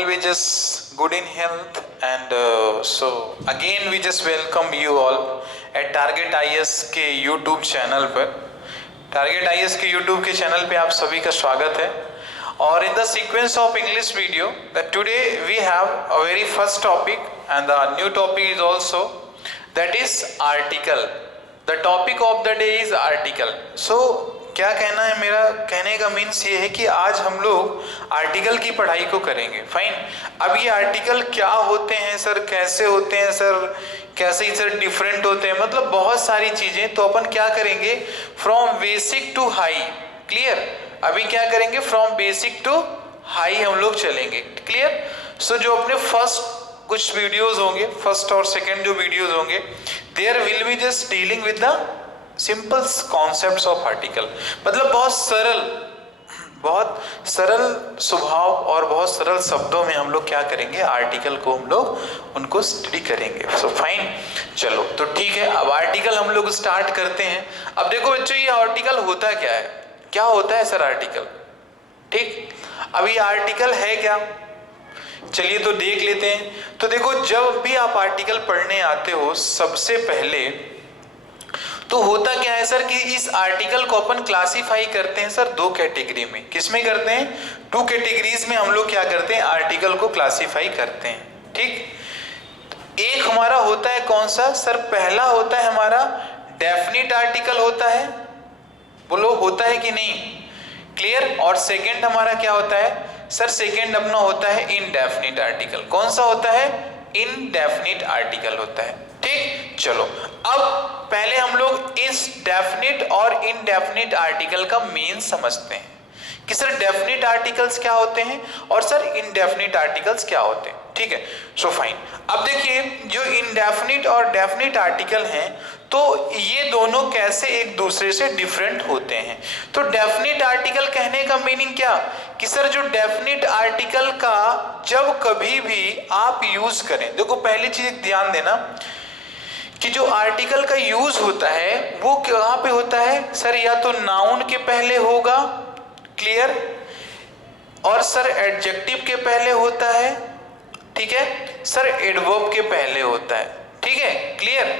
will be just good in health, and so again we just welcome you all at Target IS के YouTube channel पर। Target IS के YouTube के channel पे आप सभी का स्वागत है। और in the sequence of English video that today we have a very first topic, and the new topic is also that is article. The topic of the day is article. So क्या कहना है, मेरा कहने का means ये है कि आज हम लोग आर्टिकल की पढ़ाई को करेंगे। फाइन। अब ये आर्टिकल क्या होते हैं सर, कैसे होते हैं सर, कैसे ही सर डिफरेंट होते हैं, मतलब बहुत सारी चीजें। तो अपन क्या करेंगे, from basic to high. Clear. अभी क्या करेंगे, फ्रॉम बेसिक टू हाई हम लोग चलेंगे। क्लियर। सो जो अपने फर्स्ट कुछ वीडियोस होंगे, फर्स्ट और सेकंड जो वीडियोस होंगे, there will be just dealing with the simple concepts of article. मतलब बहुत सरल स्वभाव और बहुत सरल शब्दों में हम लोग क्या करेंगे, आर्टिकल को हम लोग उनको स्टडी करेंगे। सो फाइन, चलो तो ठीक है। अब आर्टिकल हम लोग स्टार्ट करते हैं। अब देखो बच्चों, ये आर्टिकल होता क्या है, क्या होता है सर आर्टिकल। ठीक। अब ये आर्टिकल है क्या, चलिए तो देख लेते हैं। तो देखो, जब भी आप आर्टिकल पढ़ने आते हो, सबसे पहले तो होता क्या है सर कि इस आर्टिकल को अपन क्लासिफाई करते हैं सर दो कैटेगरी में। किसमें करते हैं, टू कैटेगरीज में हम लोग क्या करते हैं, आर्टिकल को क्लासिफाई करते हैं। ठीक। एक हमारा होता है कौन सा सर, पहला होता है हमारा डेफिनिट आर्टिकल होता है। बोलो होता है कि नहीं। क्लियर। और सेकंड हमारा क्या होता है सर, सेकंड अपना होता है इनडेफिनिट आर्टिकल। कौन सा होता है, इनडेफिनिट आर्टिकल होता है। ठीक। चलो अब पहले हम लोग इस डेफिनिट और इनडेफिनिट आर्टिकल का मीन समझते हैं कि सर डेफिनिट आर्टिकल्स क्या होते हैं और सर इनडेफिनिट आर्टिकल्स क्या होते हैं। ठीक है। So fine. अब देखिए, जो इनडेफिनिट और डेफिनिट आर्टिकल हैं, तो ये दोनों कैसे एक दूसरे से डिफरेंट होते हैं। तो डेफिनिट आर्टिकल कहने का मीनिंग क्या कि सर जो डेफिनिट आर्टिकल का जब कभी भी आप यूज करें, देखो पहली चीज ध्यान देना कि जो आर्टिकल का यूज होता है वो कहां पे होता है सर, या तो नाउन के पहले होगा। क्लियर। और सर एडजेक्टिव के पहले होता है। ठीक है। सर एडवर्ब के पहले होता है। ठीक है। क्लियर।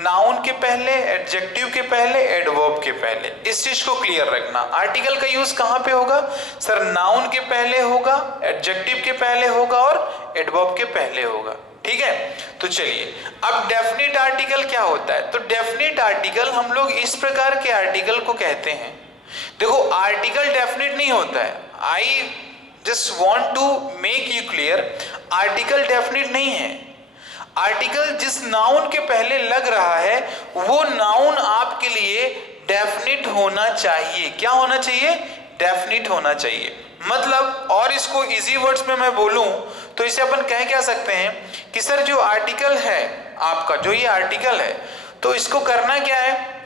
नाउन के पहले, एडजेक्टिव के पहले, एडवर्ब के पहले। इस चीज को क्लियर रखना। आर्टिकल का यूज कहां पे होगा सर, नाउन के पहले होगा, एडजेक्टिव के पहले होगा और एडवर्ब के पहले होगा। ठीक है। तो चलिए, अब डेफिनिट आर्टिकल क्या होता है। तो डेफिनिट आर्टिकल हम लोग इस प्रकार के आर्टिकल को कहते हैं। देखो, आर्टिकल डेफिनिट नहीं होता है। I just want to make you clear, article definite नहीं है। आर्टिकल जिस नाउन के पहले लग रहा है वो नाउन आपके लिए डेफिनिट होना चाहिए। क्या होना चाहिए, डेफिनिट होना चाहिए। मतलब, और इसको इजी वर्ड्स में मैं बोलूं तो इसे अपन कह क्या सकते हैं कि सर जो आर्टिकल है आपका, जो ये आर्टिकल है, तो इसको करना क्या है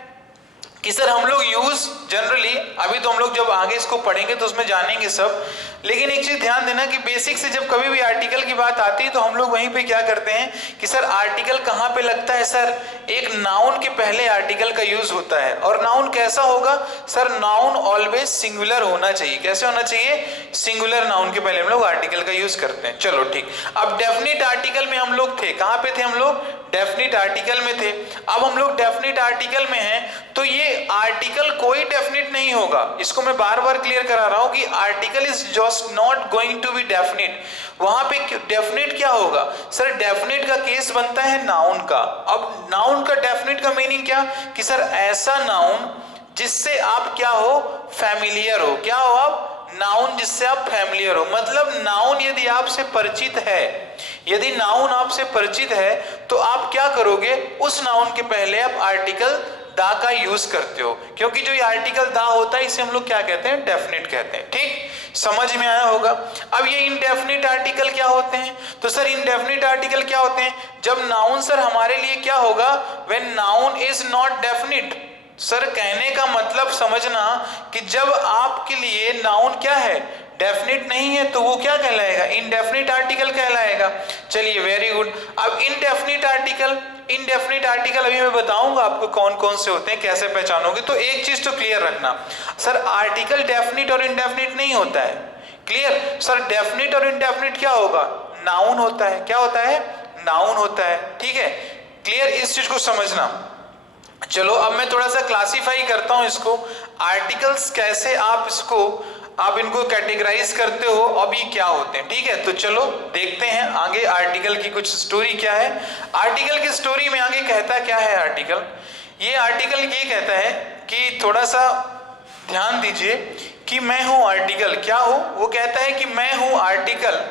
कि सर हम लोग यूज जनरली, अभी तो हम लोग जब आगे इसको पढ़ेंगे तो उसमें जानेंगे सब, लेकिन एक चीज ध्यान देना कि बेसिक से जब कभी भी आर्टिकल की बात आती है तो हम लोग वहीं पे क्या करते हैं कि सर आर्टिकल कहाँ पे लगता है सर, एक नाउन के पहले आर्टिकल का यूज होता है। और नाउन कैसा होगा सर, नाउन ऑलवेज सिंगुलर होना चाहिए। कैसे होना चाहिए, सिंगुलर नाउन के पहले हम लोग आर्टिकल का यूज करते हैं। चलो ठीक। अब डेफिनिट आर्टिकल में हम लोग थे, कहाँ पे थे हम लोग, डेफिनिट आर्टिकल में थे। अब हम लोग डेफिनिट आर्टिकल में हैं, तो ये आर्टिकल कोई डेफिनिट नहीं होगा। इसको मैं बार बार क्लियर करा रहा हूं कि article is just not going to be definite. वहां पे डेफिनिट क्या होगा सर, डेफिनिट का केस बनता है नाउन का। अब नाउन का डेफिनिट का मीनिंग क्या कि सर ऐसा नाउन जिससे आप क्या हो, फैमिलियर हो। क्या हो आप, नाउन जिससे आप फैमिलियर हो। मतलब नाउन यदि आपसे परिचित है, यदि नाउन आपसे परिचित है तो आप क्या करोगे, उस नाउन के पहले आप आर्टिकल दा का यूज करते हो। क्योंकि जो ये आर्टिकल दा होता है इसे हम लोग क्या कहते हैं, डेफिनिट कहते हैं। ठीक, समझ में आया होगा। अब ये इनडेफिनिट आर्टिकल क्या होते हैं, तो सर इनडेफिनिट आर्टिकल क्या होते हैं, जब नाउन सर हमारे लिए क्या होगा, when noun is not definite. Sir कहने का मतलब समझना कि जब आपके लिए नाउन क्या है, डेफिनिट नहीं है, तो वो क्या कहलाएगा, इनडेफिनिट आर्टिकल कहलाएगा। चलिए वेरी गुड। अब इनडेफिनिट आर्टिकल अभी मैं बताऊंगा आपको कौन कौन से होते हैं, कैसे पहचानोगे। तो एक चीज तो क्लियर रखना, सर आर्टिकल डेफिनिट और इनडेफिनिट नहीं होता है। Clear sir? डेफिनिट और इंडेफिनिट क्या होगा? नाउन होता है। क्या होता है? नाउन होता है। ठीक है, क्लियर? इस चीज को समझना। चलो अब मैं थोड़ा सा क्लासिफाई करता हूं इसको, आर्टिकल्स कैसे आप इनको कैटेगराइज करते हो, अब ये क्या होते हैं। ठीक है, तो चलो देखते हैं आगे आर्टिकल की कुछ स्टोरी क्या है। आर्टिकल की स्टोरी में आगे कहता क्या है आर्टिकल? ये आर्टिकल ये कहता है कि थोड़ा सा ध्यान दीजिए कि मैं हूं आर्टिकल। क्या हूं? वो कहता है कि मैं हूं आर्टिकल।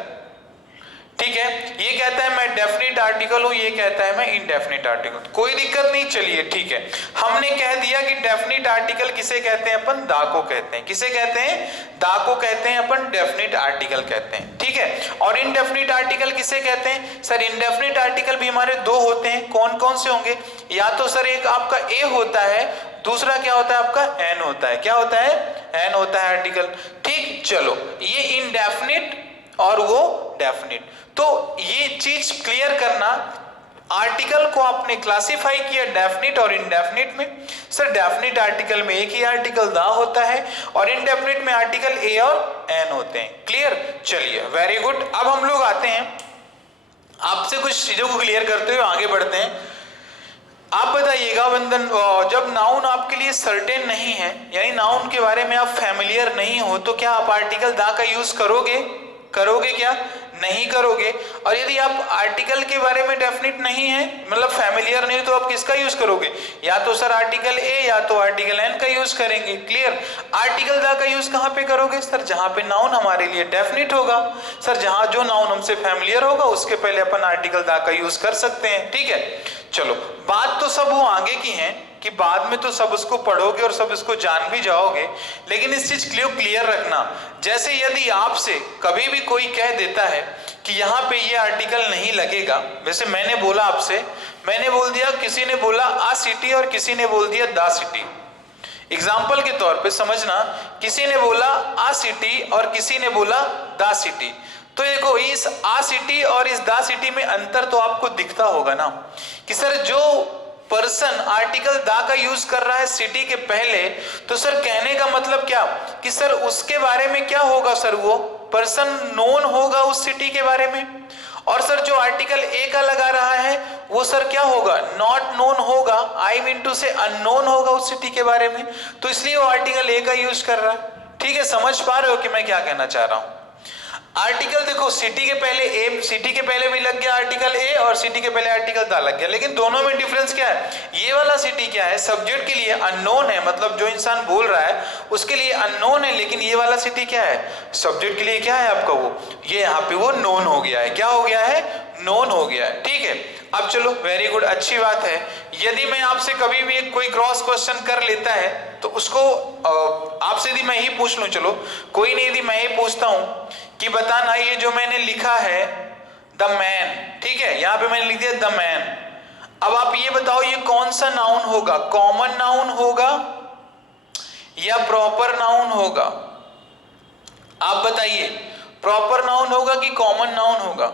ठीक है, ये कहता है मैं डेफिनेट आर्टिकल हूं, ये कहता है मैं इनडेफिनेट आर्टिकल। कोई दिक्कत नहीं, चलिए ठीक है। हमने कह दिया कि डेफिनेट आर्टिकल किसे कहते हैं अपन? दा को कहते हैं। किसे कहते हैं? दा को कहते हैं अपन, डेफिनेट आर्टिकल कहते हैं। ठीक है, और इनडेफिनेट आर्टिकल किसे कहते हैं? सर इनडेफिनेट आर्टिकल भी हमारे दो होते हैं। कौन कौन से होंगे? या तो सर एक आपका ए होता है, दूसरा क्या होता है आपका? एन होता है। क्या होता है? एन होता है आर्टिकल। ठीक, चलो ये इनडेफिनेट और वो डेफिनेट, तो ये चीज क्लियर करना। आर्टिकल को आपने क्लासिफाई किया डेफिनेट और इनडेफिनेट में। सर डेफिनेट आर्टिकल में एक ही आर्टिकल दा होता है और इनडेफिनेट में आर्टिकल ए और एन होते हैं। क्लियर? चलिए वेरी गुड। अब हम लोग आते हैं, आपसे कुछ चीजों को क्लियर करते हुए आगे बढ़ते हैं। आप बताइएगा वंदन, जब नाउन आपके लिए सर्टेन नहीं है, यानी नाउन के बारे में आप फैमिलियर नहीं हो, तो क्या आप आर्टिकल दा का यूज करोगे? करोगे क्या? नहीं करोगे। और यदि आप आर्टिकल के बारे में डेफिनेट नहीं है, मतलब फैमिलियर नहीं, तो आप किसका यूज करोगे? या तो सर आर्टिकल ए या तो आर्टिकल एन का यूज करेंगे। क्लियर? आर्टिकल दा का यूज कहां पे करोगे? सर जहां पे नाउन हमारे लिए डेफिनेट होगा। सर जहां जो नाउन हमसे फैमिलियर होगा उसके पहले अपन आर्टिकल दा का यूज कर सकते हैं। ठीक है, चलो बात तो सब वो आगे की है कि बाद में तो सब उसको पढ़ोगे और सब इसको जान भी जाओगे, लेकिन इस चीज को क्लियर रखना। जैसे यदि आपसे कभी भी कोई कह देता है कि यहाँ पे ये आर्टिकल नहीं लगेगा, वैसे मैंने बोला आपसे, मैंने बोल दिया, किसी ने बोला आ सिटी और किसी ने बोल दिया दा सिटी। एग्जाम्पल के तौर पे समझना, किसी ने बोला आ सिटी और किसी ने बोला दा सिटी। तो देखो इस आ सिटी और इस दा सिटी में अंतर तो आपको दिखता होगा ना, कि सर जो पर्सन आर्टिकल दा का यूज कर रहा है सिटी के पहले, तो सर कहने का मतलब क्या कि सर उसके बारे में क्या होगा? सर वो पर्सन नोन होगा उस सिटी के बारे में। और सर जो आर्टिकल ए का लगा रहा है वो सर क्या होगा? नॉट नोन होगा, आई मीन टू से अननोन होगा उस सिटी के बारे में। तो इसलिए वो आर्टिकल ए का यूज कर रहा है। ठीक है, समझ पा रहे हो कि मैं क्या कहना चाह रहा हूं? आर्टिकल देखो सिटी के पहले ए, सिटी के पहले भी लग गया आर्टिकल ए और सिटी के पहले आर्टिकल दा लग गया, लेकिन दोनों में डिफरेंस क्या है? ये वाला सिटी क्या है? सब्जेक्ट के लिए अननोन है, मतलब जो इंसान बोल रहा है उसके लिए अननोन है, लेकिन ये वाला सिटी क्या है? सब्जेक्ट के लिए क्या है आपका? वो ये यहाँ पे वो नोन हो गया है। क्या हो गया है? नोन हो गया है। ठीक है, अब चलो वेरी गुड, अच्छी बात है। यदि मैं आपसे कभी भी कोई क्रॉस क्वेश्चन कर लेता है तो उसको आपसे यदि मैं ही पूछ लूं, चलो कोई नहीं, यदि मैं ही पूछता हूं कि बताना ये जो मैंने लिखा है द मैन, ठीक है, यहां पे मैंने लिख दिया द मैन। अब आप ये बताओ ये कौन सा नाउन होगा? कॉमन नाउन होगा या प्रॉपर नाउन होगा? आप बताइए, प्रॉपर नाउन होगा कि कॉमन नाउन होगा?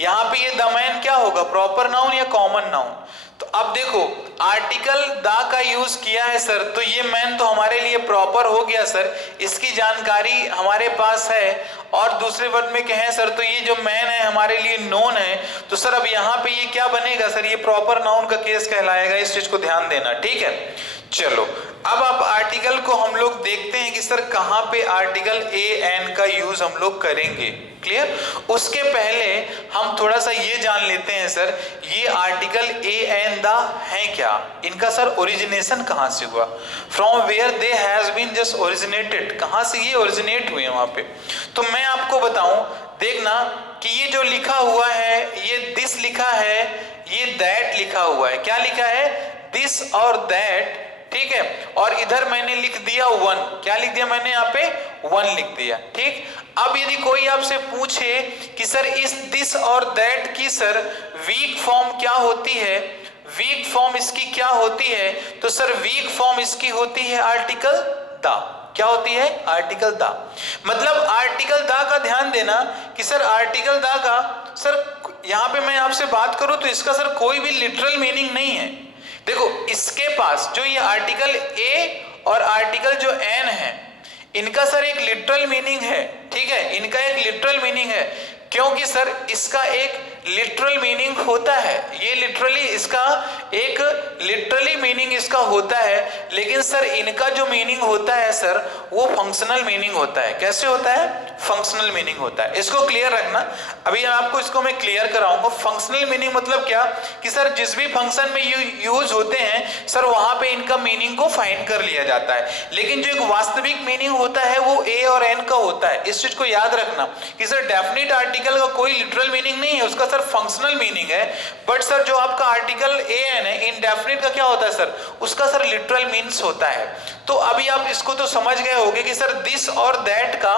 यहां पे ये द मैन क्या होगा? प्रॉपर नाउन या कॉमन नाउन? तो अब देखो आर्टिकल दा का यूज किया है सर, तो ये मैन तो हमारे लिए प्रॉपर हो गया सर, इसकी जानकारी हमारे पास है। और दूसरे वर्ड में कहें सर तो ये जो मैन है हमारे लिए नोन है, तो सर अब यहाँ पे ये क्या बनेगा? सर ये प्रॉपर नाउन का केस कहलाएगा। इस चीज को ध्यान देना। ठीक है, चलो अब आप आर्टिकल को हम लोग देखते हैं कि सर कहां पे आर्टिकल ए एन का यूज हम लोग करेंगे। क्लियर? उसके पहले हम थोड़ा सा ये जान लेते हैं सर ये आर्टिकल ए एन दा है क्या, इनका सर ओरिजिनेशन कहां से हुआ? From where they has been just originated, कहां से ये ओरिजिनेट हुए वहां पे? तो मैं आपको बताऊं, देखना कि ये जो लिखा हुआ है, ये दिस लिखा है, ये दैट लिखा हुआ है। क्या लिखा है? दिस और दैट। ठीक है, और इधर मैंने लिख दिया वन। क्या लिख दिया मैंने? यहाँ पे वन लिख दिया। ठीक, अब यदि कोई आपसे पूछे कि सर इस दिस और दैट की सर वीक फॉर्म क्या होती है, वीक फॉर्म इसकी क्या होती है, तो सर वीक फॉर्म इसकी होती है आर्टिकल दा। क्या होती है? आर्टिकल दा। मतलब आर्टिकल दा का ध्यान देना कि सर आर्टिकल दा का सर यहां पे मैं आपसे बात करूं तो इसका सर कोई भी लिटरल मीनिंग नहीं है। देखो इसके पास जो ये आर्टिकल ए और आर्टिकल जो एन है, इनका सर एक लिटरल मीनिंग है, ठीक है, इनका एक लिटरल मीनिंग है, क्योंकि सर इसका एक लिटरल मीनिंग होता है, ये लिटरली इसका एक लिटरली मीनिंग इसका होता है, लेकिन सर इनका जो मीनिंग होता है सर वो फंक्शनल मीनिंग होता है। कैसे होता है? फंक्शनल मीनिंग होता है। इसको क्लियर रखना, अभी आपको इसको मैं क्लियर कराऊंगा। फंक्शनल मीनिंग मतलब क्या कि सर जिस भी फंक्शन में यूज होते हैं सर वहां पे इनका मीनिंग को फाइंड कर लिया जाता है, लेकिन जो एक वास्तविक मीनिंग होता है वो ए और एन का होता है। इस चीज को याद रखना कि सर डेफिनेट आर्टिकल का कोई लिटरल मीनिंग नहीं है, उसका सर फंक्शनल मीनिंग है। बट सर जो आपका आर्टिकल ए एन है इनडेफिनेट का क्या होता है सर? उसका सर लिटरल मीन्स होता है। तो अभी आप इसको तो समझ गए होंगे कि सर दिस और दैट का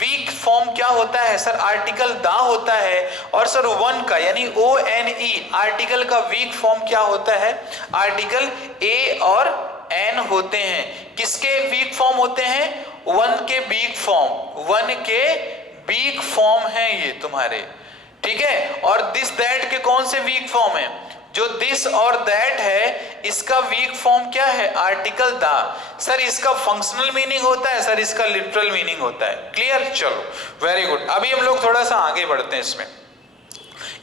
वीक फॉर्म क्या होता है सर? आर्टिकल दा होता है। और सर वन का यानी ओ एन ई आर्टिकल का वीक फॉर्म क्या होता है? आर्टिकल ए और एन होते हैं। किसके वीक फॉर्म होते हैं? वन के वीक फॉर्म, वन के वीक फॉर्म है ये तुम्हारे, ठीक है। और दिस दैट के कौन से वीक फॉर्म है? जो दिस और दैट है इसका वीक फॉर्म क्या है? आर्टिकल दा। सर इसका फंक्शनल मीनिंग होता है, सर इसका लिटरल मीनिंग होता है। क्लियर? चलो वेरी गुड। अभी हम लोग थोड़ा सा आगे बढ़ते हैं इसमें।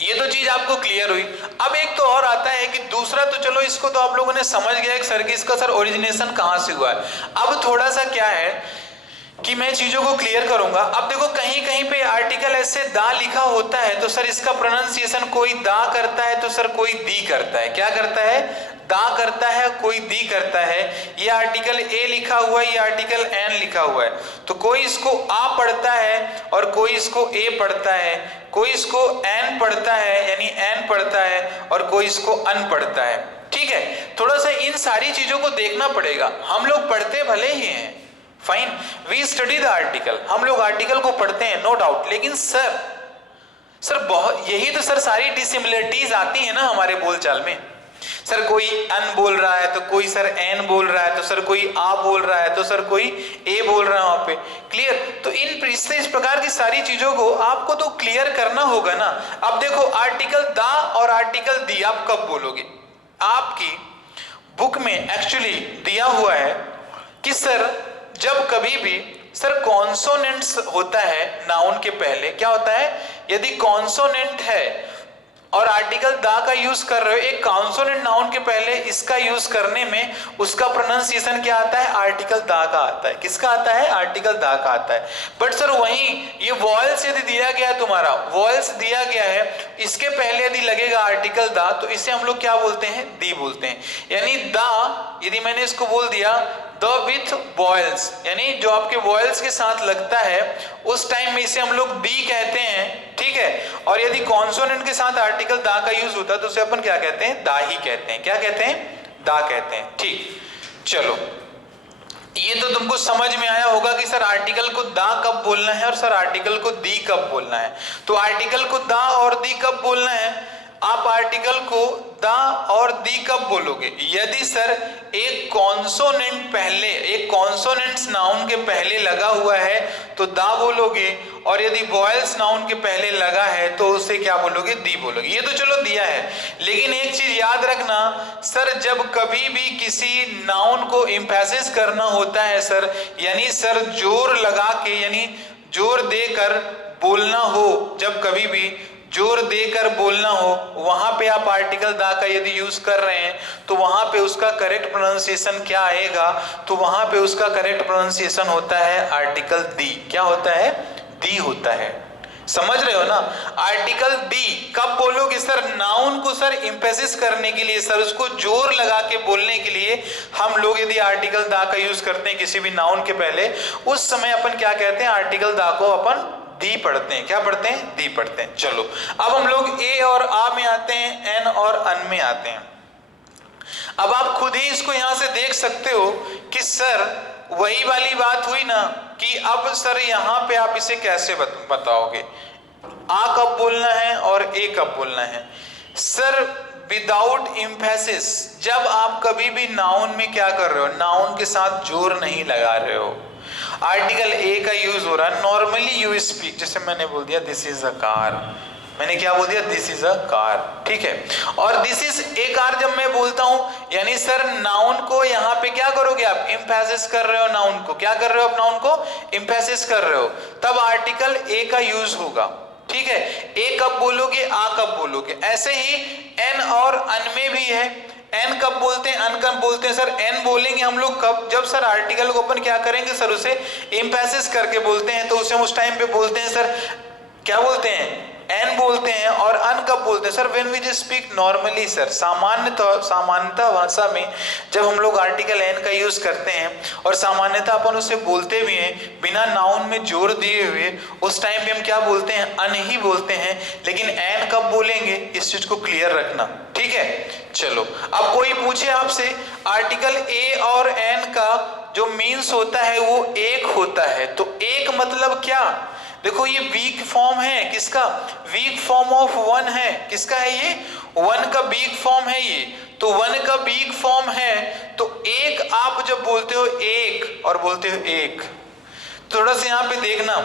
ये तो चीज आपको क्लियर हुई। अब एक तो और आता है कि दूसरा, तो चलो इसको तो आप लोगों ने समझ गया कि सर कि इसका सर ओरिजिनेशन कहां से हुआ है। अब थोड़ा सा क्या है कि मैं चीजों को क्लियर करूंगा। अब देखो कहीं कहीं पे आर्टिकल ऐसे दा लिखा होता है तो सर इसका प्रोनाउंसिएशन कोई दा करता है तो सर कोई दी करता है। क्या करता है? दा करता है, कोई दी करता है। ये आर्टिकल ए लिखा हुआ है, ये आर्टिकल एन लिखा हुआ है, तो कोई इसको आ पढ़ता है और कोई इसको ए पढ़ता है, कोई इसको एन पढ़ता है यानी एन पढ़ता है और कोई इसको अन पढ़ता है। ठीक है, थोड़ा सा इन सारी चीजों को देखना पड़ेगा। हम लोग पढ़ते भले ही हैं, fine, we study the article, हम लोग आर्टिकल को पढ़ते हैं नो डाउट, लेकिन सर बहुत यही तो सर सारी डिसिमिलरिटीज आती है ना हमारे बोलचाल में। सर कोई अन बोल रहा है तो कोई सर एन बोल रहा है, तो सर कोई आ बोल रहा है, तो सर कोई ए बोल रहा है वहां पे। क्लियर? तो इस प्रकार की सारी चीजों को आपको तो क्लियर करना होगा ना। अब देखो आर्टिकल दा और आर्टिकल दी आप कब बोलोगे? आपकी बुक में एक्चुअली दिया हुआ है कि सर जब कभी भी सर कॉन्सोनेंट्स होता है नाउन के पहले, क्या होता है? यदि कॉन्सोनेंट है और आर्टिकल दा का यूज कर रहे हो, एक कॉन्सोनेंट नाउन के पहले इसका यूज करने में उसका प्रोनाउंसिएशन क्या आता है? आर्टिकल दा का आता है। किसका आता है? आर्टिकल दा का आता है। बट सर वहीं ये वॉयल्स यदि दिया गया है, तुम्हारा वॉयल्स दिया गया है, इसके पहले यदि लगेगा आर्टिकल दा तो इसे हम लोग क्या बोलते हैं? दी बोलते हैं। यानी दा यदि मैंने इसको बोल दिया द विथ वॉयल्स, यानी जो आपके वॉयल्स के साथ लगता है उस टाइम में इसे हम लोग दी कहते हैं। ठीक है, और यदि कॉन्सोनेंट के साथ आर्टिकल दा का यूज होता है तो उसे अपन क्या कहते हैं? दा ही कहते हैं। क्या कहते हैं? दा कहते हैं। ठीक, चलो ये तो तुमको समझ में आया होगा कि सर आर्टिकल को दा कब बोलना है और सर आर्टिकल को दी कब बोलना है। तो आर्टिकल को दा और दी कब बोलना है? आप आर्टिकल को दा और दी कब बोलोगे? यदि सर एक कॉन्सोनेंट पहले, एक कॉन्सोनेंट्स नाउन के पहले लगा हुआ है तो दा बोलोगे, और यदि वॉयल्स नाउन के पहले लगा है तो उसे क्या बोलोगे? दी बोलोगे। ये तो चलो दिया है, लेकिन एक चीज याद रखना सर, जब कभी भी किसी नाउन को एम्फेसिस करना होता है सर, यानी सर जोर लगा के यानी जोर देकर बोलना हो, जब कभी भी जोर देकर बोलना हो, वहां पे आप आर्टिकल दा का यदि यूज कर रहे हैं तो वहां पे उसका करेक्ट प्रोनाउंसिएशन क्या आएगा? तो वहां पे उसका करेक्ट प्रोनाउंसिएशन होता है आर्टिकल दी। क्या होता है? दी होता है। समझ रहे हो ना? आर्टिकल दी कब बोलोगे? सर नाउन को सर एम्फेसिस करने के लिए, सर उसको जोर लगा के बोलने के लिए हम लोग यदि आर्टिकल दा का यूज करते हैं किसी भी नाउन के पहले, उस समय अपन क्या कहते हैं? आर्टिकल दा को अपन दी पढ़ते हैं। क्या पढ़ते हैं? दी पढ़ते हैं। चलो अब हम लोग ए और आ में आते हैं, एन और अन में आते हैं। अब आप खुद ही इसको यहां से देख सकते हो कि सर वही वाली बात हुई ना कि अब सर यहां पे आप इसे कैसे बताओगे? आ कब बोलना है और ए कब बोलना है? सर विदाउट एम्फेसिस, जब आप कभी भी नाउन में क्या कर रहे हो? नाउन के साथ जोर नहीं लगा रहे हो, आर्टिकल ए का यूज हो रहा है। नॉर्मली यू स्पीक, जैसे मैंने बोल दिया दिस इज अ कार, मैंने क्या बोल दिया, दिस इज अ कार, ठीक है। और दिस इज ए कार जब मैं बोलता हूं, यानी सर नाउन को यहाँ पे क्या करोगे आप, एम्फेसिस कर रहे हो नाउन को, क्या कर रहे हो आप, नाउन को एम्फेसिस कर रहे हो, तब आर्टिकल ए का यूज होगा, ठीक है। ए कब बोलोगे, आ कब बोलोगे। ऐसे ही एन और अन में भी है, एन कब बोलते हैं, अन कब बोलते हैं। सर एन बोलेंगे हम लोग कब, जब सर आर्टिकल को अपन क्या करेंगे सर, उसे एम्फेसिस करके बोलते हैं, तो उसे हम उस टाइम पे बोलते हैं सर क्या बोलते हैं, एन बोलते हैं। और अन कब बोलते हैं sir, when we just speak normally sir, सामान्यतः भाषा में जब हम लोग आर्टिकल एन का यूज करते हैं और सामान्यतः अपन उसे बोलते भी हैं बिना नाउन में जोर दिए हुए, उस टाइम पे हम क्या बोलते हैं, अन ही बोलते हैं। लेकिन एन कब बोलेंगे, इस चीज को क्लियर रखना, ठीक है। चलो अब कोई पूछे आपसे आर्टिकल ए और एन का जो मीन्स होता है वो एक होता है, तो एक मतलब क्या, देखो ये वीक फॉर्म है, किसका, वीक फॉर्म ऑफ वन है, किसका है ये, वन का वीक फॉर्म है ये, तो वन का वीक फॉर्म है। तो एक आप जब बोलते हो एक और बोलते हो एक, थोड़ा सा यहाँ पे देखना,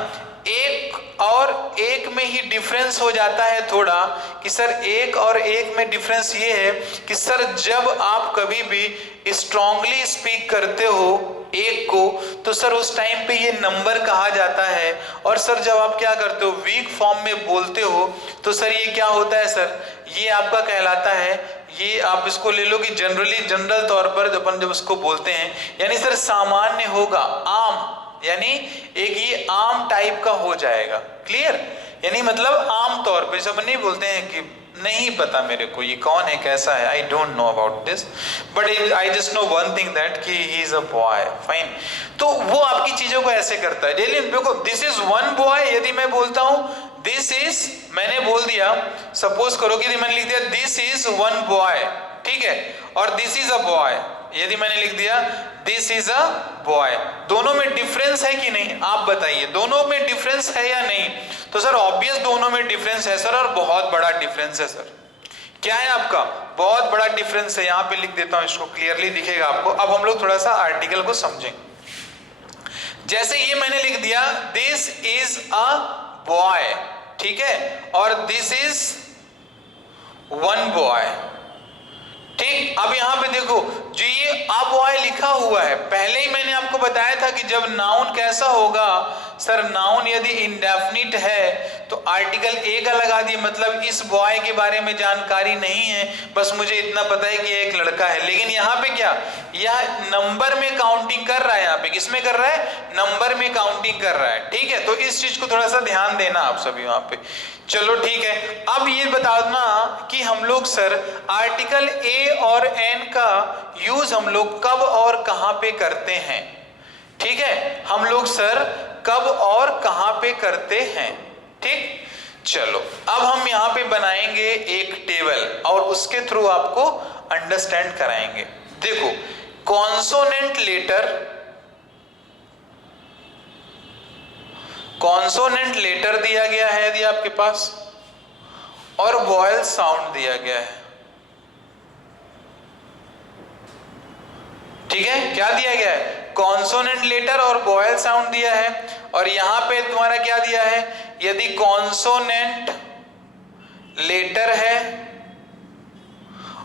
एक और एक में ही डिफरेंस हो जाता है थोड़ा, कि सर एक और एक में डिफरेंस ये है कि सर जब आप कभी भी स्ट्रांगली स्पीक करते हो एक को, तो सर उस टाइम पे ये नंबर कहा जाता है। और सर जब आप क्या करते हो, वीक फॉर्म में बोलते हो, तो सर ये क्या होता है सर, ये आपका कहलाता है, ये आप इसको ले लो कि जनरल तौर पर अपन जब उसको बोलते हैं, यानी सर सामान्य होगा, आम, यानी एक ये आम टाइप का हो जाएगा, क्लियर, यानी मतलब आम तौर पे सब नहीं बोलते हैं कि नहीं पता मेरे को ये कौन है, कैसा है, I don't know about this, but I just know one thing that कि he is a boy, fine. तो वो आपकी चीजों को ऐसे करता है। डेली देखो, दिस इज वन बॉय, यदि मैं बोलता हूं दिस इज, मैंने बोल दिया, सपोज करो कि मैंने लिख दिया दिस इज वन बॉय, ठीक है, और दिस इज अ बॉय, यदि मैंने लिख दिया दिस इज अ बॉय, दोनों में डिफरेंस है कि नहीं, आप बताइए, दोनों में डिफरेंस है या नहीं। तो सर ऑब्वियस दोनों में डिफरेंस है सर, और बहुत बड़ा डिफरेंस है सर। क्या है आपका, बहुत बड़ा डिफरेंस है। यहां पे लिख देता हूं, इसको क्लियरली दिखेगा आपको। अब हम लोग थोड़ा सा आर्टिकल को समझें। जैसे ये मैंने लिख दिया दिस इज अ बॉय, ठीक है, और दिस इज वन बॉय, ठीक। अब यहां पे देखो, जो ये अ बॉय लिखा हुआ है, पहले ही मैंने आपको बताया था कि जब नाउन कैसा होगा सर, नाउन यदि इंडेफिनिट है तो आर्टिकल ए का लगा दिए, मतलब इस बॉय के बारे में जानकारी नहीं है, बस मुझे इतना पता है कि एक लड़का है। लेकिन यहाँ पे क्या, यह नंबर में काउंटिंग कर रहा है, यहाँ पे किसमें कर रहा है, नंबर में काउंटिंग कर रहा है, ठीक है। तो इस चीज को थोड़ा सा ध्यान देना आप सभी वहां पे। चलो ठीक है, अब ये बताना कि हम लोग सर आर्टिकल ए और एन का यूज हम लोग कब और कहां पे करते हैं, ठीक है, हम लोग सर कब और कहां पे करते हैं, ठीक। चलो अब हम यहां पे बनाएंगे एक टेबल और उसके थ्रू आपको अंडरस्टैंड कराएंगे। देखो, कॉन्सोनेंट लेटर दिया गया है यदि आपके पास, और वॉयल साउंड दिया गया है, ठीक है। क्या दिया गया है, कॉन्सोनेंट लेटर और वॉयल साउंड दिया है। और यहां पे तुम्हारा क्या दिया है, यदि कॉन्सोनेंट लेटर है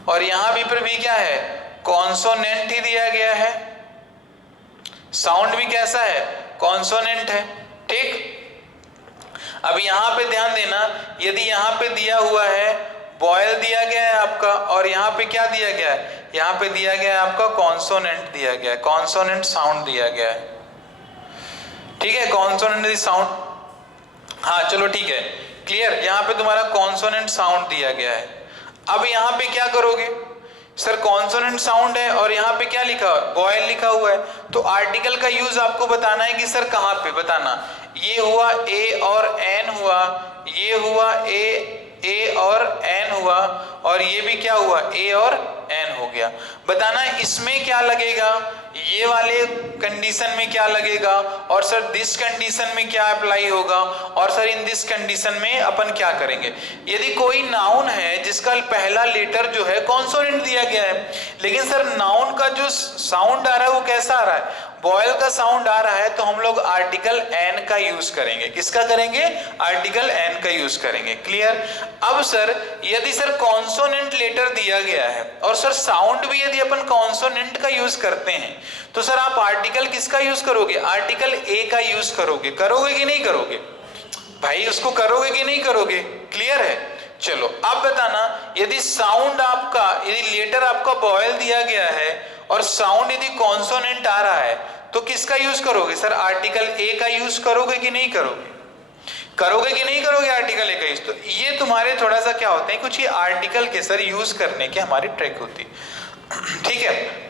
और यहां भी पर भी क्या है, कॉन्सोनेंट ही दिया गया है, साउंड भी कैसा है, कॉन्सोनेंट है, ठीक। अब यहां पे ध्यान देना, यदि यहां पे दिया हुआ है वॉयल दिया गया है आपका, और यहाँ पे क्या दिया गया है, यहाँ पे दिया गया है आपका कॉन्सोनेंट दिया गया है, कॉन्सोनेंट साउंड दिया गया है, ठीक है, कॉन्सोनेंट साउंड, हाँ चलो ठीक है, क्लियर। यहाँ पे तुम्हारा कॉन्सोनेंट साउंड दिया गया है। अब यहाँ पे क्या करोगे सर, कॉन्सोनेंट साउंड है और यहाँ पे क्या लिखा है, वॉयल लिखा हुआ है, तो आर्टिकल का यूज आपको बताना है कि सर कहाँ पे बताना, ये हुआ ए और एन हुआ, ये हुआ ए और एन हुआ, और ये भी क्या हुआ, ए और एन हो गया। बताना इसमें क्या लगेगा, ये वाले कंडीशन में क्या लगेगा, और सर दिस कंडीशन में क्या अप्लाई होगा, और सर इन दिस कंडीशन में अपन क्या करेंगे। यदि कोई नाउन है जिसका पहला लेटर जो है कॉन्सोनेंट दिया गया है, लेकिन सर नाउन का जो साउंड आ रहा है वो कैसा आ रहा है, बॉयल का साउंड आ रहा है तो हम लोग आर्टिकल एन का यूज करेंगे। किसका करेंगे? आर्टिकल एन का यूज करेंगे। क्लियर? अब सर यदि सर कॉन्सोनेंट लेटर दिया गया है और सर साउंड भी यदि अपन कॉन्सोनेंट का यूज करते हैं तो सर आप आर्टिकल किसका यूज करोगे? आर्टिकल ए का यूज करोगे। करोगे कि नहीं करोगे भाई? उसको करोगे कि नहीं करोगे? क्लियर है? चलो अब बताना, यदि साउंड आपका, यदि लेटर आपका बॉयल दिया गया है और साउंड यदि कॉन्सोनेंट आ रहा है तो किसका यूज करोगे? सर आर्टिकल ए का यूज करोगे कि नहीं करोगे? करोगे कि नहीं करोगे आर्टिकल ए का यूज? तो ये तुम्हारे थोड़ा सा क्या होते हैं, कुछ ये आर्टिकल के सर यूज करने की हमारी ट्रिक होती है। ठीक है?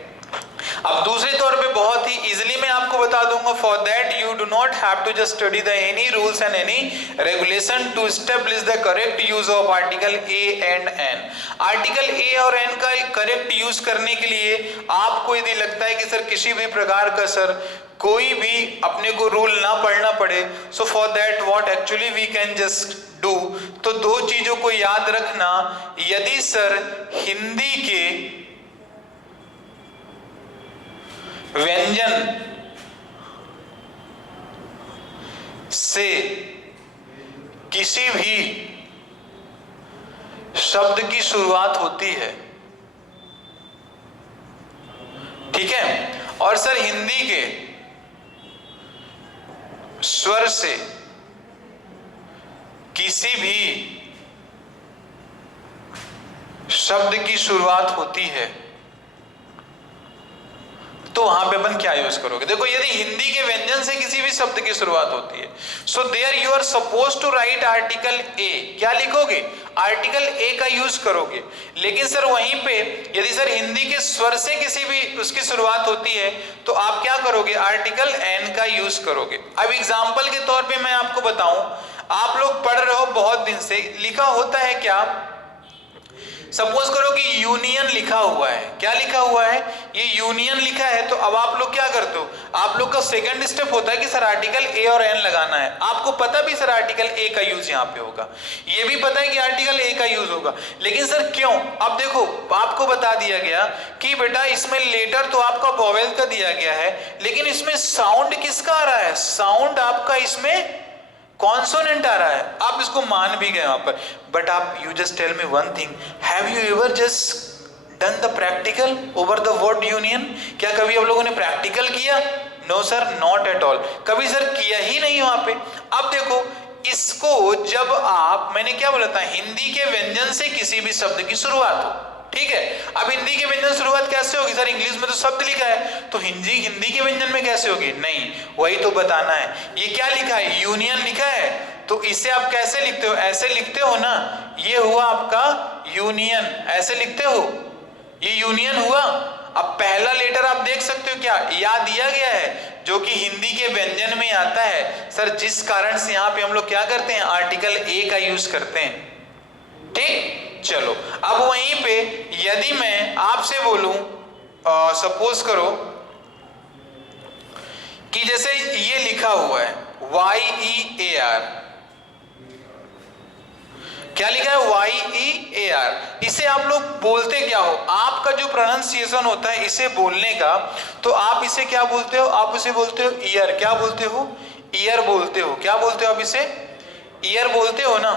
अब दूसरे तौर पे बहुत ही इजीली मैं आपको बता दूंगा, for that you do not have to just study the any rules and any regulation to establish the correct use of article a and an. Article a और एन का करेक्ट यूज करने के लिए आपको यदि लगता है कि सर किसी भी प्रकार का सर कोई भी अपने को रूल ना पढ़ना पड़े, so for that what actually we can just do, तो दो चीजों को याद रखना। यदि सर हिंदी के व्यंजन से किसी भी शब्द की शुरुआत होती है, ठीक है, और सर हिंदी के स्वर से किसी भी शब्द की शुरुआत होती है, तो वहां पे अपन क्या यूज करोगे? देखो यदि हिंदी के व्यंजन से किसी भी शब्द की शुरुआत होती है, so there you are suppose to write article a. क्या लिखोगे? आर्टिकल ए का यूज करोगे। लेकिन सर वहीं पे यदि सर हिंदी के स्वर से किसी भी उसकी शुरुआत होती है तो आप क्या करोगे? आर्टिकल एन का यूज करोगे। अब एग्जाम्पल के तौर पर मैं आपको बताऊं, आप लोग पढ़ रहे हो बहुत दिन से, लिखा होता है क्या, सपोज करो कि यूनियन लिखा हुआ है। क्या लिखा हुआ है? ये यूनियन लिखा है। तो अब आप लोग क्या करते हो? आप लोग का सेकंड स्टेप होता है कि सर आर्टिकल ए और एन लगाना है। आपको पता भी सर आर्टिकल ए का यूज यहाँ पे होगा, ये भी पता है कि आर्टिकल ए का यूज होगा, लेकिन सर क्यों? अब देखो आपको बता दिया गया कि बेटा इसमें लेटर तो आपका वोवेल का दिया गया है, लेकिन इसमें साउंड किसका आ रहा है? साउंड आपका इसमें कॉन्सोनेंट आ रहा है। आप इसको मान भी गए वहां पर, बट आप you just tell me one thing, have you ever just done the practical over the word union? क्या कभी आप लोगों ने प्रैक्टिकल किया? No sir, not at all, कभी सर किया ही नहीं वहां पे। अब देखो इसको जब आप, मैंने क्या बोला था, हिंदी के व्यंजन से किसी भी शब्द की शुरुआत हो, ठीक है। अब हिंदी के व्यंजन शुरुआत कैसे होगी? सर इंग्लिश में तो शब्द लिखा है, तो हिंदी के व्यंजन में कैसे होगी? नहीं, वही तो बताना है। ये क्या लिखा है? यूनियन लिखा है, तो इसे आप कैसे लिखते हो? ऐसे लिखते हो ना, ये हुआ आपका यूनियन, ऐसे लिखते हो, ये यूनियन हुआ। अब पहला लेटर आप देख सकते हो, क्या या दिया गया है, जो कि हिंदी के व्यंजन में आता है सर, जिस कारण से यहाँ पे हम लोग क्या करते हैं? आर्टिकल ए का यूज करते हैं। ठीक, चलो अब वहीं पे यदि मैं आपसे बोलूं, सपोज करो कि जैसे ये लिखा हुआ है YEAR, क्या लिखा है? YEAR, इसे आप लोग बोलते क्या हो? आपका जो प्रोनाउंसिएशन होता है इसे बोलने का, तो आप इसे क्या बोलते हो? आप इसे बोलते हो ईयर। क्या बोलते हो? ईयर बोलते हो। क्या बोलते हो आप इसे? ईयर बोलते हो ना,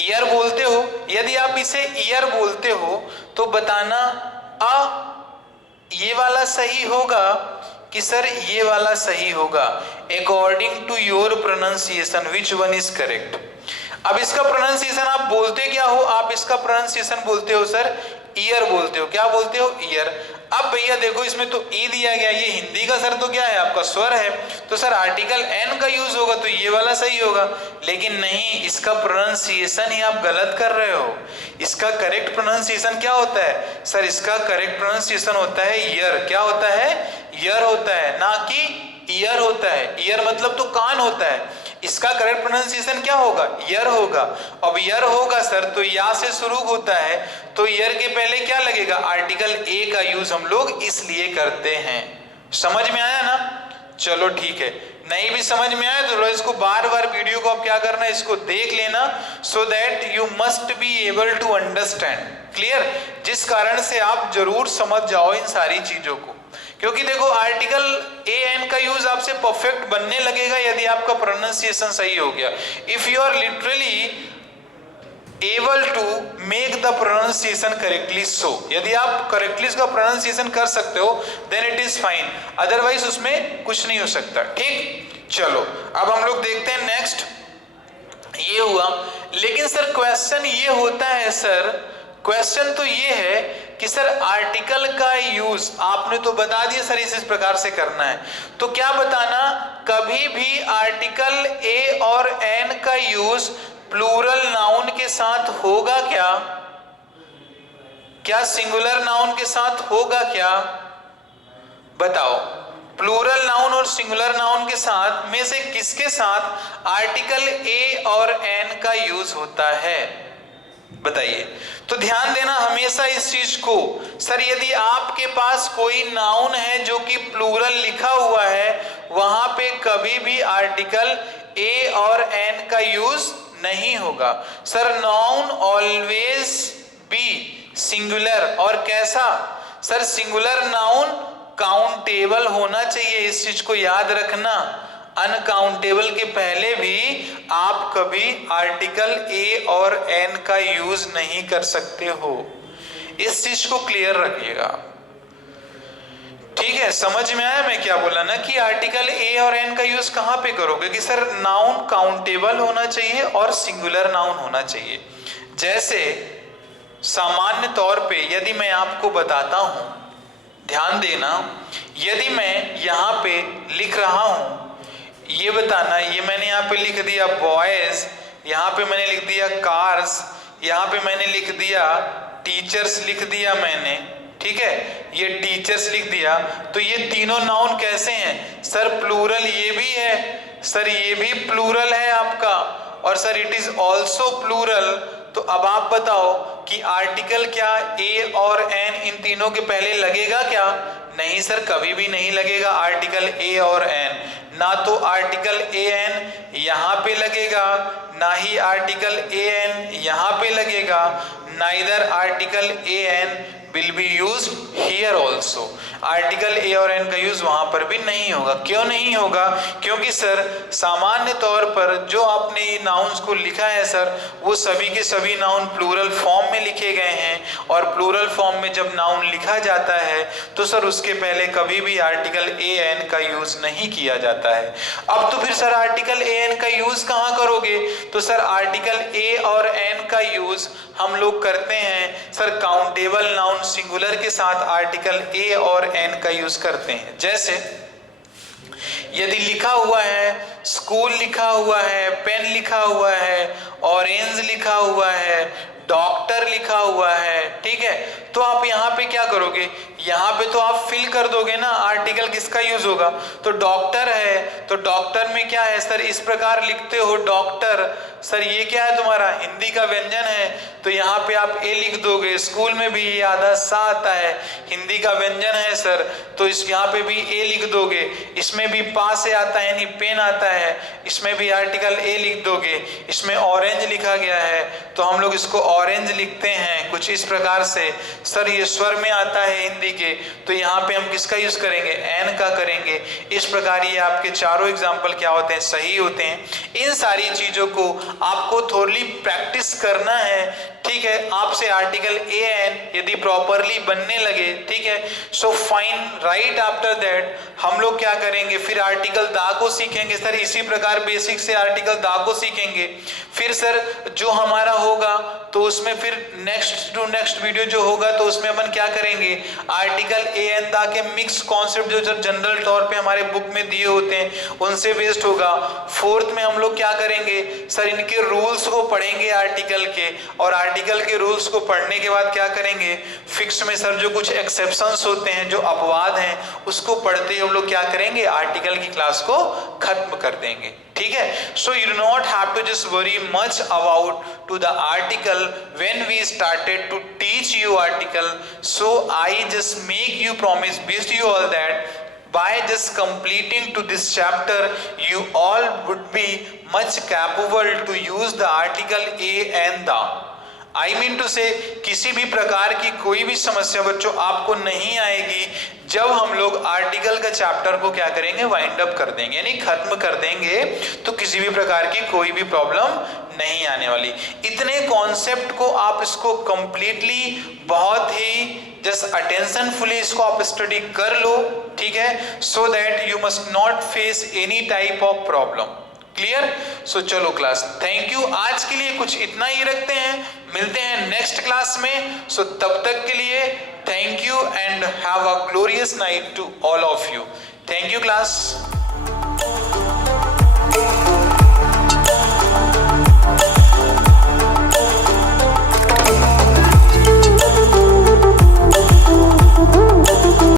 ईयर बोलते हो। यदि आप इसे ईयर बोलते हो तो बताना ये वाला सही होगा कि सर ये वाला सही होगा? According to your pronunciation which one is correct? अब इसका प्रोनाउंसिएशन आप बोलते क्या हो? आप इसका प्रोनाउंसिएशन बोलते हो सर ईयर बोलते हो। क्या बोलते हो? ईयर। अब भैया देखो इसमें तो ई दिया गया, ये हिंदी का सर तो क्या है? आपका स्वर है, तो सर आर्टिकल एन का यूज होगा, तो ये वाला सही होगा। लेकिन नहीं, इसका प्रोनाउंसिएशन ही आप गलत कर रहे हो। इसका करेक्ट प्रोनाउंसिएशन क्या होता है? सर इसका करेक्ट प्रोनाउंसिएशन होता है ईयर। क्या होता है? ईयर होता है, ना कि ईयर होता है। ईयर मतलब तो कान होता है। इसका करेक्ट प्रोनाउंसिएशन क्या होगा? ईयर होगा। अब ईयर होगा सर तो या से शुरू होता है, तो ईयर के पहले क्या लगेगा? आर्टिकल ए का यूज हम लोग इसलिए करते हैं। समझ में आया ना? चलो ठीक है। नहीं भी समझ में आया तो इसको बार बार वीडियो को आप क्या करना, इसको देख लेना, so that you must be able to understand. Clear? जिस कारण से आप जरूर समझ जाओ इन सारी चीजों को। क्योंकि देखो आर्टिकल ए एन का यूज आपसे परफेक्ट बनने लगेगा यदि आपका प्रोनाउंसिएशन सही हो गया। If you are literally able to make the pronunciation correctly, so यदि आप करेक्टली उसका प्रोनाउंसिएशन कर सकते हो then it is fine, otherwise उसमें कुछ नहीं हो सकता। ठीक, चलो अब हम लोग देखते हैं नेक्स्ट। ये हुआ, लेकिन सर क्वेश्चन ये होता है सर, क्वेश्चन तो ये है कि सर आर्टिकल का यूज आपने तो बता दिया सर इस प्रकार से करना है, तो क्या बताना कभी भी आर्टिकल ए और एन का यूज प्लूरल नाउन के साथ होगा क्या? क्या सिंगुलर नाउन के साथ होगा क्या? बताओ, प्लूरल नाउन और सिंगुलर नाउन के साथ में से किसके साथ आर्टिकल ए और एन का यूज होता है? बताइए। तो ध्यान देना हमेशा इस चीज को, सर यदि आपके पास कोई नाउन है जो कि प्लूरल लिखा हुआ है वहां पे कभी भी आर्टिकल ए और एन का यूज नहीं होगा। Sir noun always be singular, और कैसा सर? सिंगुलर नाउन काउंटेबल होना चाहिए, इस चीज को याद रखना। अनकाउंटेबल के पहले भी आप कभी आर्टिकल ए और एन का यूज नहीं कर सकते हो, इस चीज को क्लियर रखिएगा। ठीक है, समझ में आया मैं क्या बोला ना, कि आर्टिकल ए और एन का यूज कहां पे करोगे कि सर नाउन काउंटेबल होना चाहिए और सिंगुलर नाउन होना चाहिए। जैसे सामान्य तौर पे यदि मैं आपको बताता हूं, ध्यान देना, यदि मैं यहां पे लिख रहा हूं, ये बताना, ये मैंने यहाँ पे लिख दिया बॉयज, यहाँ पे मैंने लिख दिया कार्स, यहाँ पे मैंने लिख दिया टीचर्स लिख दिया मैंने, ठीक है, ये टीचर्स लिख दिया, तो ये तीनों नाउन कैसे हैं? सर प्लूरल ये भी है, सर ये भी प्लूरल है आपका, और sir it is also plural. तो अब आप बताओ कि आर्टिकल क्या ए और एन इन तीनों के पहले लगेगा क्या? नहीं सर, कभी भी नहीं लगेगा आर्टिकल ए और एन, ना तो आर्टिकल ए एन यहां पे लगेगा, ना ही आर्टिकल ए एन यहां पे लगेगा, neither article a an will be used here also। Article a और एन का यूज वहां पर भी नहीं होगा। क्यों नहीं होगा? क्योंकि सर सामान्य तौर पर जो आपने नाउन्स को लिखा है सर वो सभी के सभी नाउन प्लूरल फॉर्म में लिखे गए हैं, और प्लूरल फॉर्म में जब नाउन लिखा जाता है तो सर उसके पहले कभी भी आर्टिकल ए एन का यूज नहीं किया जाता है। अब तो फिर सर आर्टिकल ए एन का यूज कहां करोगे? तो सर आर्टिकल ए और एन का यूज हम लोग करते हैं सर काउंटेबल नाउन सिंगुलर के साथ आर्टिकल ए और एन का यूज करते हैं। जैसे यदि लिखा हुआ है स्कूल लिखा हुआ है, पेन लिखा हुआ है, ऑरेंज लिखा हुआ है, डॉक्टर लिखा हुआ है, ठीक है, तो आप यहाँ पे क्या करोगे? यहाँ पे तो आप फिल कर दोगे ना आर्टिकल किसका यूज होगा। तो डॉक्टर है तो डॉक्टर में क्या है सर, इस प्रकार लिखते हो डॉक्टर, सर ये क्या है तुम्हारा हिंदी का व्यंजन है, तो यहाँ पे आप ए लिख दोगे। स्कूल में भी ये आधा सा आता है, हिंदी का व्यंजन है सर, तो इस यहाँ पे भी ए लिख दोगे। इसमें भी पा से आता है यानी पेन आता है, इसमें भी आर्टिकल ए लिख दोगे। इसमें ऑरेंज लिखा गया है तो हम लोग इसको ऑरेंज लिखते हैं कुछ इस प्रकार से। सर ये स्वर में आता है हिंदी के, तो यहाँ पे हम किसका यूज करेंगे? एन का करेंगे। इस प्रकार ये आपके चारों एग्जाम्पल क्या होते हैं? सही होते हैं। इन सारी चीजों को आपको थोड़ी प्रैक्टिस करना है, ठीक है। आपसे आर्टिकल ए एन यदि प्रॉपरली बनने लगे, ठीक है, so fine, right after that हम लोग क्या करेंगे? फिर आर्टिकल दा को सीखेंगे सर, इसी प्रकार बेसिक से आर्टिकल दा को सीखेंगे। फिर सर जो हमारा होगा तो उसमें फिर नेक्स्ट टू नेक्स्ट वीडियो जो होगा तो उसमें अपन क्या करेंगे? आर्टिकल ए एन दा के मिक्स कॉन्सेप्ट जो जनरल तौर पे हमारे बुक में दिए होते हैं उनसे बेस्ड होगा। फोर्थ में हम लोग क्या करेंगे सर? इनके रूल्स को पढ़ेंगे आर्टिकल के, और आर्टिकल के रूल्स को पढ़ने के बाद क्या करेंगे? फिक्स में सर जो कुछ एक्सेप्शंस होते हैं, जो अपवाद हैं, उसको पढ़ते ही हम लोग क्या करेंगे? आर्टिकल की क्लास को खत्म कर देंगे, ठीक है। So you do not have to just worry much about to the article when we started to teach you article. So I just make you promise wish you all that by just completing to this chapter you all would be much capable to use the article a and the। I mean to say किसी भी प्रकार की कोई भी समस्या बच्चों आपको नहीं आएगी जब हम लोग आर्टिकल का चैप्टर को क्या करेंगे, वाइंड अप कर देंगे, यानी खत्म कर देंगे, तो किसी भी प्रकार की कोई भी प्रॉब्लम नहीं आने वाली। इतने कॉन्सेप्ट को आप इसको कंप्लीटली बहुत ही जस्ट अटेंशनफुली इसको आप स्टडी कर लो, ठीक है, so that you must not face any type of problem. Clear? So चलो क्लास, थैंक यू। आज के लिए कुछ इतना ही रखते हैं, मिलते हैं नेक्स्ट क्लास में। सो तब तक के लिए thank you and have a glorious night to all of you. Thank you class.